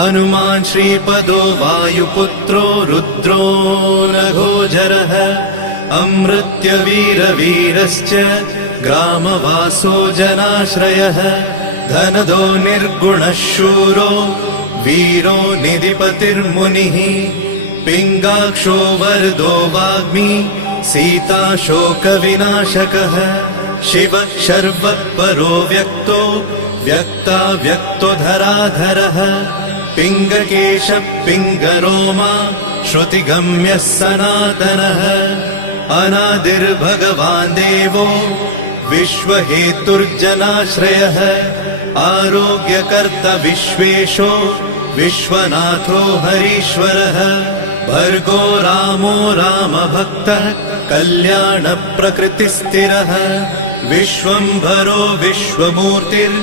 हनुमान् श्रीपदो वायुपुत्रो रुद्रो नघोजरः अमृत्यवीरवीरश्च ग्रामवासो जनाश्रयः धनदो निर्गुणः शूरो वीरो निधिपतिर्मुनिः पिङ्गाक्षो वरदो वाग्मी सीता शोकविनाशकः शिवः शर्वः परो व्यक्तो व्यक्तो धराधरः पिङ्गकेशः पिङ्गरोमा श्रुतिगम्यः सनातनः अनादिर्भगवान् देवो विश्वहेतुर्जनाश्रयः आरोग्यकर्ता विश्वेशो विश्वनाथो हरीश्वरः भर्गो रामो रामभक्तः कल्याणप्रकृतिस्थिरः विश्वम्भरो विश्वमूर्तिर्